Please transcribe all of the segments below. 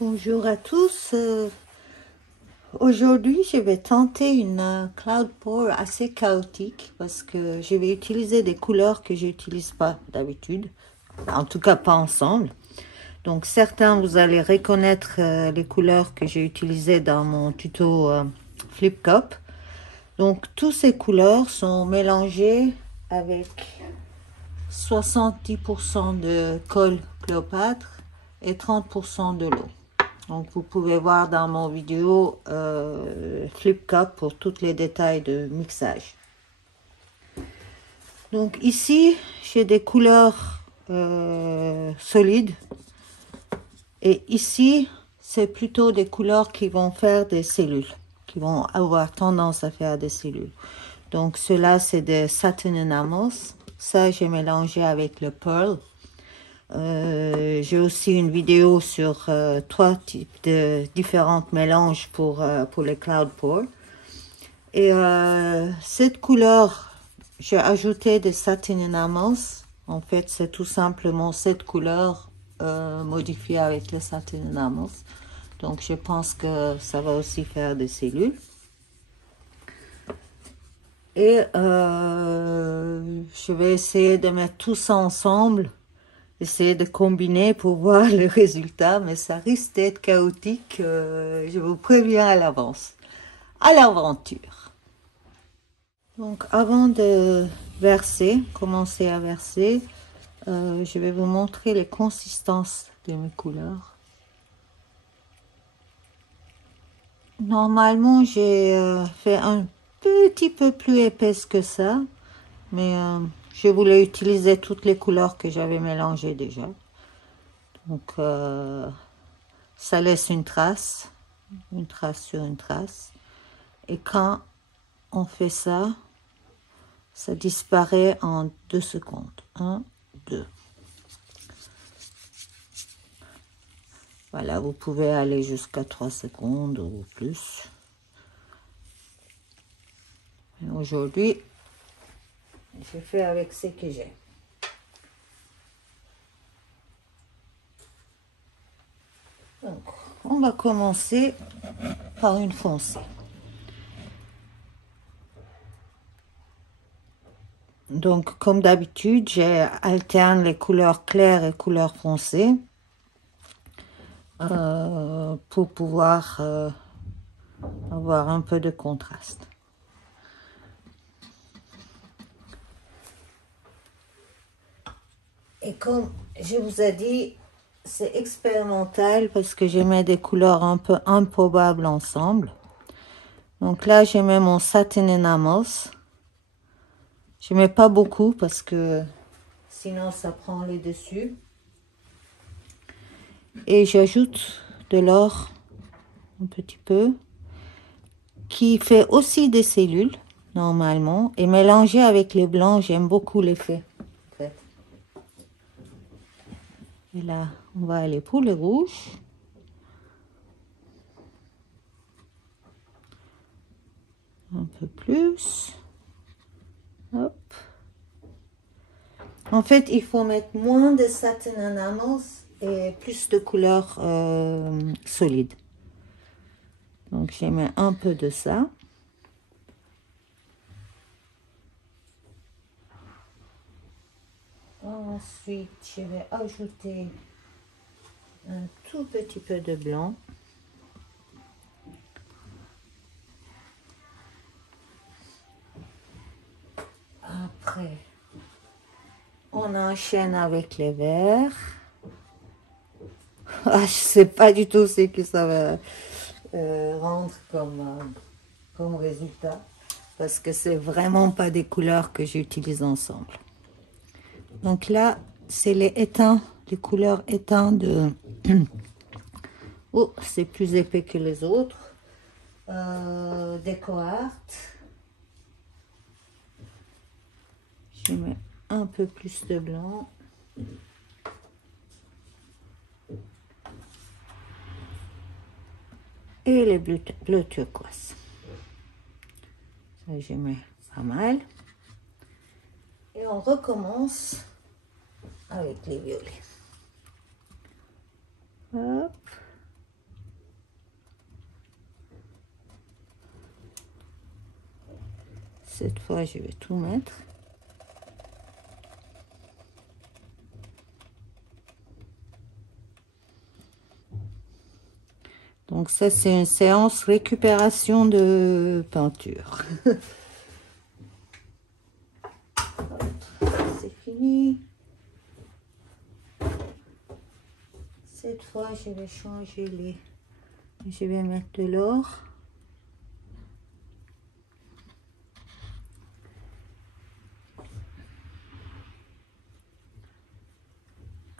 Bonjour à tous. Aujourd'hui, je vais tenter une cloud pour assez chaotique parce que je vais utiliser des couleurs que je n'utilise pas d'habitude, en tout cas pas ensemble. Donc certains, vous allez reconnaître les couleurs que j'ai utilisées dans mon tuto Flip Cup. Donc toutes ces couleurs sont mélangées avec 70% de colle Cléopâtre et 30% de l'eau. Donc vous pouvez voir dans mon vidéo Flip Cup pour tous les détails de mixage. Donc ici j'ai des couleurs solides et ici c'est plutôt des couleurs qui vont faire des cellules, qui vont avoir tendance à faire des cellules. Donc cela c'est des satin enamels, ça j'ai mélangé avec le pearl. J'ai aussi une vidéo sur 3 types de différents mélanges pour les cloud pour. Et cette couleur, j'ai ajouté des satin enamels. En fait, c'est tout simplement cette couleur modifiée avec les satin enamels. Donc, je pense que ça va aussi faire des cellules. Et je vais essayer de mettre tout ça ensemble. Essayer de combiner pour voir le résultat, mais ça risque d'être chaotique, je vous préviens à l'avance. À l'aventure. Donc avant de verser, commencer à verser, je vais vous montrer les consistances de mes couleurs. Normalement, j'ai fait un petit peu plus épaisse que ça, mais je voulais utiliser toutes les couleurs que j'avais mélangées déjà. Donc, ça laisse une trace sur une trace. Et quand on fait ça, ça disparaît en 2 secondes. 1, 2. Voilà, vous pouvez aller jusqu'à 3 secondes ou plus. Aujourd'hui, je fais avec ce que j'ai. Donc, on va commencer par une foncée. Donc, comme d'habitude, j'alterne les couleurs claires et couleurs foncées pour pouvoir avoir un peu de contraste. Et comme je vous ai dit, c'est expérimental parce que je mets des couleurs un peu improbables ensemble. Donc là, je mets mon satin enamels. Je mets pas beaucoup parce que sinon ça prend le dessus. Et j'ajoute de l'or un petit peu qui fait aussi des cellules normalement. Et mélangé avec les blancs, j'aime beaucoup l'effet. En fait. Et là, on va aller pour le rouge. Un peu plus. Hop. En fait, il faut mettre moins de satin enamels et plus de couleurs solides. Donc, j'ai mis un peu de ça. Ensuite, je vais ajouter un tout petit peu de blanc. Après, on enchaîne avec les verts. Ah, je sais pas du tout ce que ça va rendre comme résultat. Parce que c'est vraiment pas des couleurs que j'utilise ensemble. Donc là, c'est les couleurs éteints de... Oh, c'est plus épais que les autres. DecoArt. Je mets un peu plus de blanc. Et les bleus turquoise. Ça, je mets pas mal. on recommence avec les violets. Hop. Cette fois, je vais tout mettre. Donc ça, c'est une séance récupération de peinture. C'est fini. Cette fois, je vais changer les... Je vais mettre de l'or.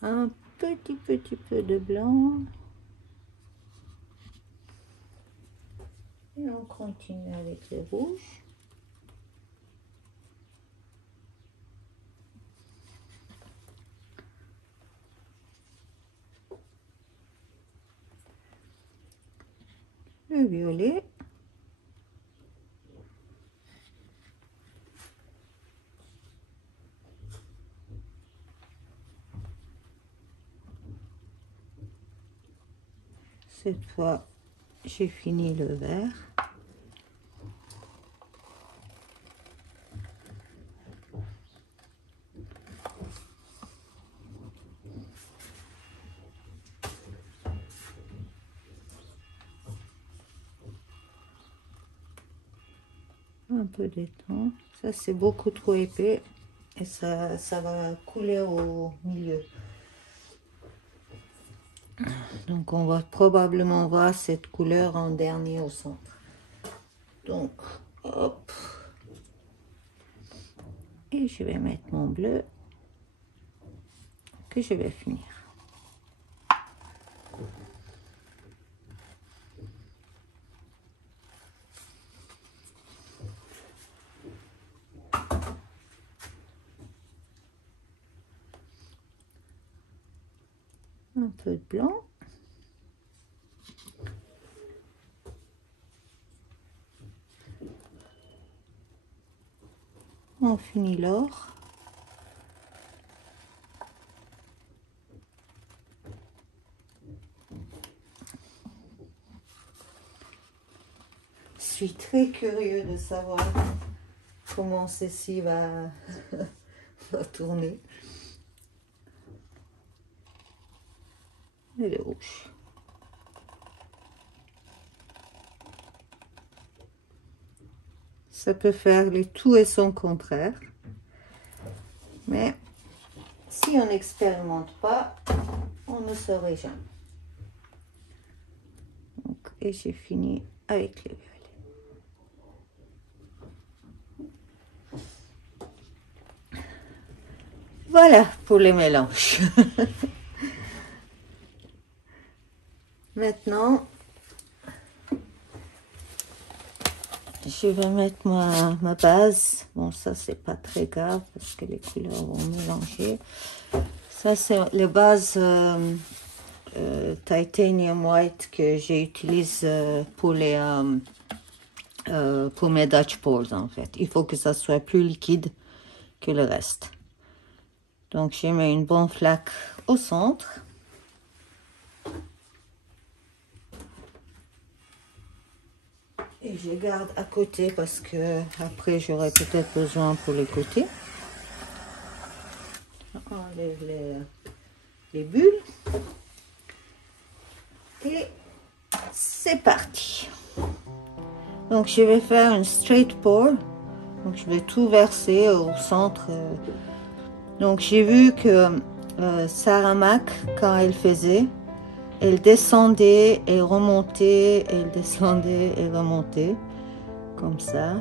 Un petit peu de blanc. Et on continue avec le rouge. Le violet. Cette fois, j'ai fini le vert. Un peu d'étang. Ça, c'est beaucoup trop épais et ça va couler au milieu. Donc, on va probablement voir cette couleur en dernier au centre. Donc, hop. Et je vais mettre mon bleu que je vais finir. Un peu de blanc. On finit l'or. Je suis très curieux de savoir comment ceci va, va tourner. Et le rouge. Ça peut faire le tout et son contraire. Mais si on n'expérimente pas, on ne saurait jamais. Donc, et j'ai fini avec les violets. Voilà pour les mélanges. Maintenant, je vais mettre ma base. Bon, ça, c'est pas très grave parce que les couleurs vont mélanger. Ça, c'est la base Titanium White que j'utilise pour mes Dutch Pours, en fait. Il faut que ça soit plus liquide que le reste. Donc, j'ai mis une bonne flaque au centre. Et je garde à côté parce que après j'aurai peut-être besoin pour les côtés. On enlève les bulles. Et c'est parti. Donc je vais faire une straight pour. Donc je vais tout verser au centre. Donc j'ai vu que Sarah Mac, quand elle faisait, elle descendait et remontait, elle descendait et remontait, comme ça.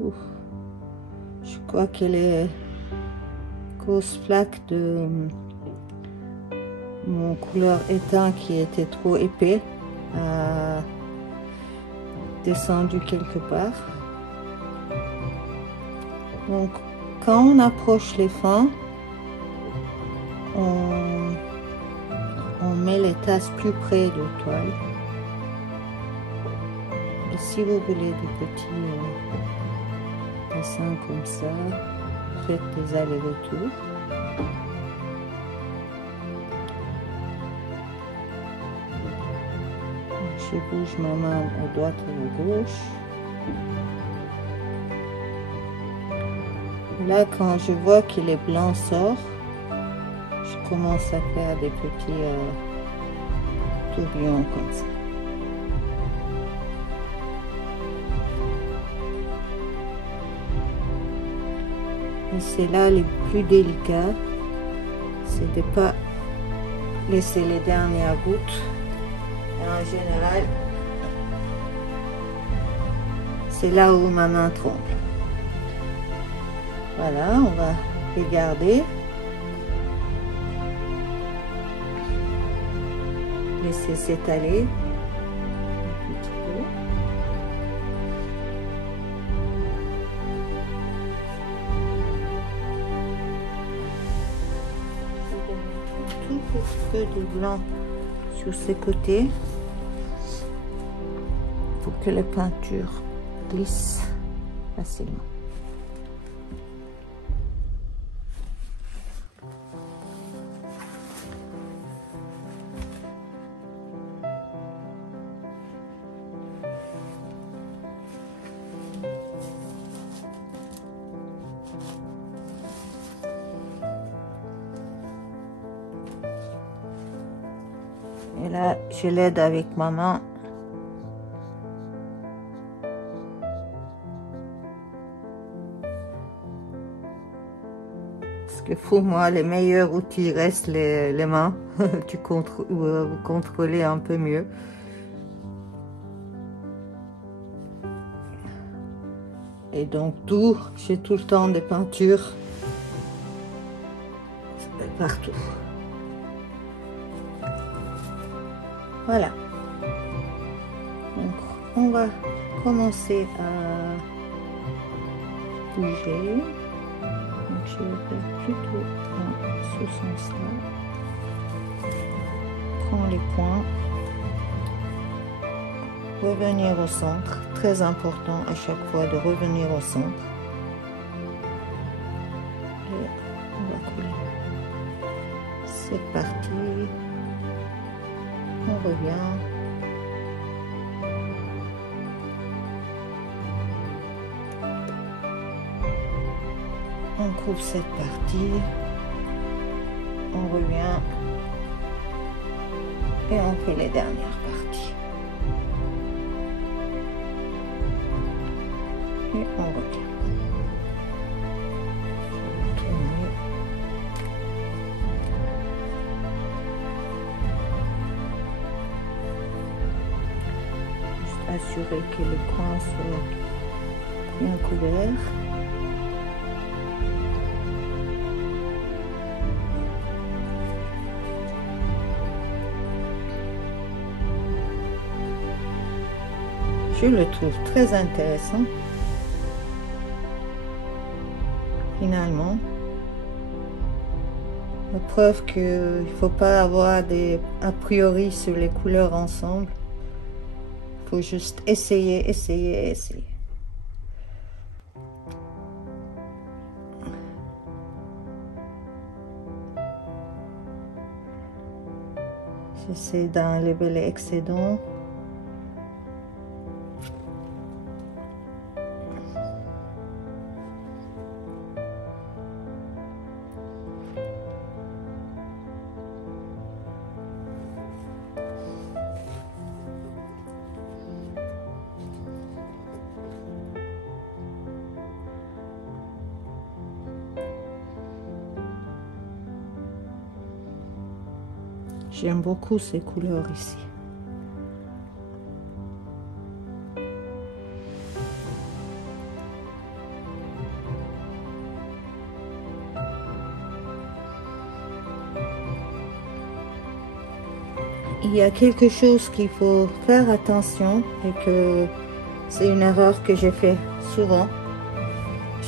Ouf. Je crois que les grosses flaques de mon couleur éteint qui était trop épais a descendu quelque part. Donc, quand on approche les fins, on met les tasses plus près de toile. Et si vous voulez des petits dessins comme ça, faites des allers-retours. Je bouge ma main à droite et à gauche. Là, quand je vois que les blancs sortent, je commence à faire des petits tourbillons comme ça. Et c'est là les plus délicats, c'est de ne pas laisser les dernières gouttes. Et en général, c'est là où ma main tremble. Voilà, on va les garder. Laisser s'étaler un petit peu. Je vais mettre un tout petit peu de blanc sur ces côtés pour que la peinture glisse facilement. Et là, je l'aide avec ma main. Parce que pour moi, les meilleurs outils restent les mains. Vous contrôlez un peu mieux. Et donc, j'ai tout le temps des peintures partout. Voilà. Donc, on va commencer à bouger. Donc, je vais faire plutôt dans ce sens-là. Prends les points. Revenir au centre. Très important à chaque fois de revenir au centre. Et on va coller. C'est parti. On revient. On coupe cette partie. On revient. Et on fait les dernières parties. Et on revient. Assurer que les coins soient bien couverts. Je le trouve très intéressant. Finalement, la preuve qu'il ne faut pas avoir des a priori sur les couleurs ensemble. Il faut juste essayer, essayer, essayer. J'essaie d'enlever les excédents. J'aime beaucoup ces couleurs ici. Il y a quelque chose qu'il faut faire attention et que c'est une erreur que j'ai fait souvent.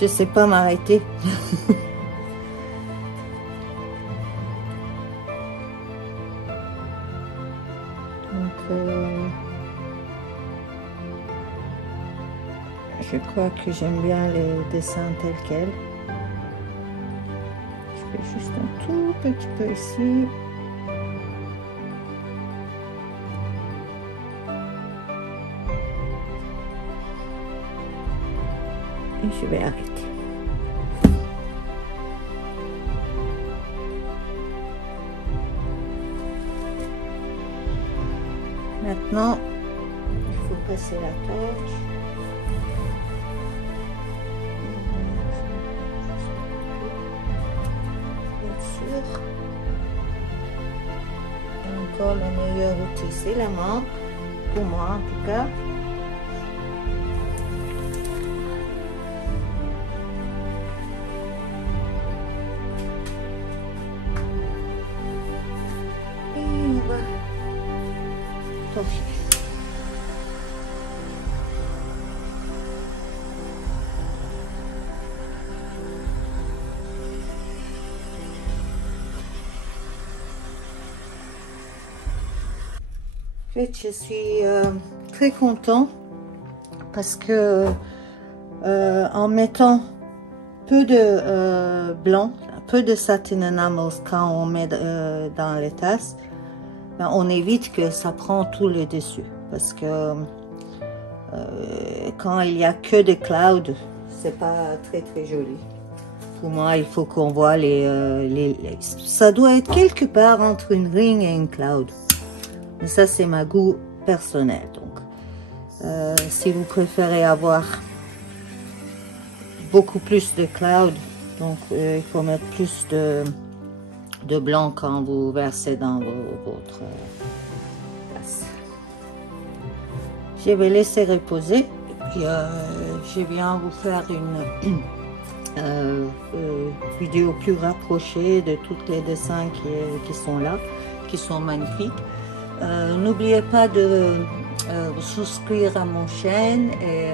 Je sais pas m'arrêter. Donc, je crois que j'aime bien les dessins tels quels. Je fais juste un tout petit peu ici. Et je vais arrêter. Maintenant, il faut passer la torche. Bien sûr. Et encore le meilleur outil, c'est la main, pour moi en tout cas. Et on va torcher. En fait, je suis très content parce que en mettant peu de blanc, peu de satin enamels quand on met dans les tasses, ben, on évite que ça prend tout le dessus. Parce que quand il y a que des clouds, c'est pas très joli. Pour moi, il faut qu'on voit ça doit être quelque part entre une ring et une cloud. Mais ça, c'est ma goût personnel. Donc, si vous préférez avoir beaucoup plus de cloud, donc il faut mettre plus de blanc quand vous versez dans votre tasse. Je vais laisser reposer. Et puis, je viens vous faire une vidéo plus rapprochée de tous les dessins qui sont là, qui sont magnifiques. N'oubliez pas de vous souscrire à mon chaîne et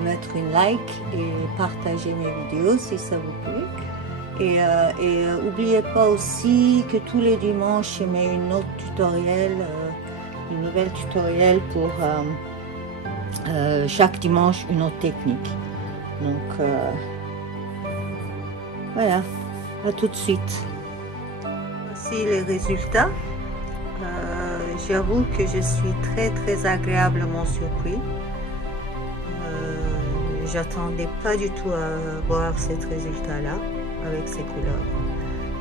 mettre une like et partager mes vidéos si ça vous plaît. Et n'oubliez pas aussi que tous les dimanches je mets une autre tutoriel, une nouvelle tutoriel pour chaque dimanche une autre technique. Donc voilà, à tout de suite. Voici les résultats. J'avoue que je suis très agréablement surpris. J'attendais pas du tout à voir ce résultat-là avec ces couleurs.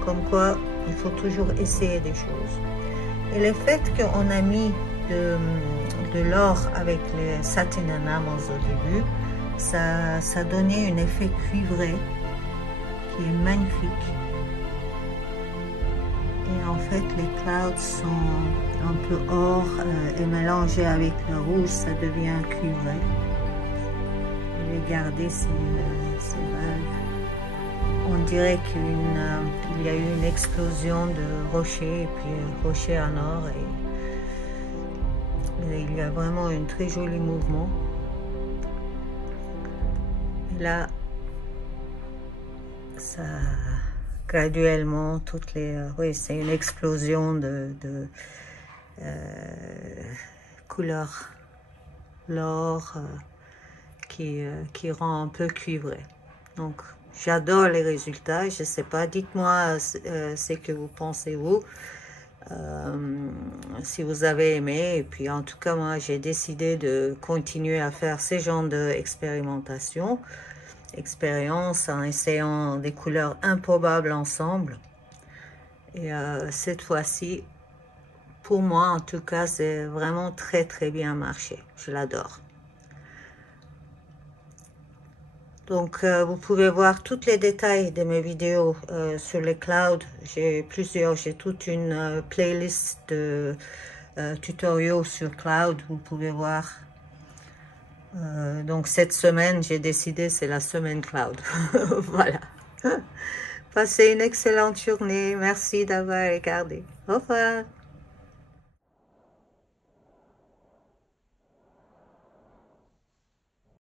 Comme quoi, il faut toujours essayer des choses. Et le fait qu'on a mis de l'or avec les satin enamels au début, ça donnait un effet cuivré qui est magnifique. Et en fait, les clouds sont un peu or et mélangés avec le rouge, ça devient cuivré. Regardez ces valves. On dirait qu'il y a eu une explosion de rochers et puis rochers en or. Et il y a vraiment un très joli mouvement. Et là, ça... graduellement, toutes les... oui, c'est une explosion de couleur, l'or qui rend un peu cuivré. Donc, j'adore les résultats. Je sais pas, dites-moi ce que vous pensez, vous, si vous avez aimé. Et puis, en tout cas, moi, j'ai décidé de continuer à faire ce genre d'expérimentation. Expérience en essayant des couleurs improbables ensemble. Et cette fois-ci, pour moi en tout cas, c'est vraiment très bien marché. Je l'adore. Donc vous pouvez voir tous les détails de mes vidéos sur les clouds. J'ai toute une playlist de tutoriaux sur cloud. Vous pouvez voir. Donc cette semaine, j'ai décidé, c'est la semaine cloud. Voilà. Passez une excellente journée. Merci d'avoir regardé. Au revoir.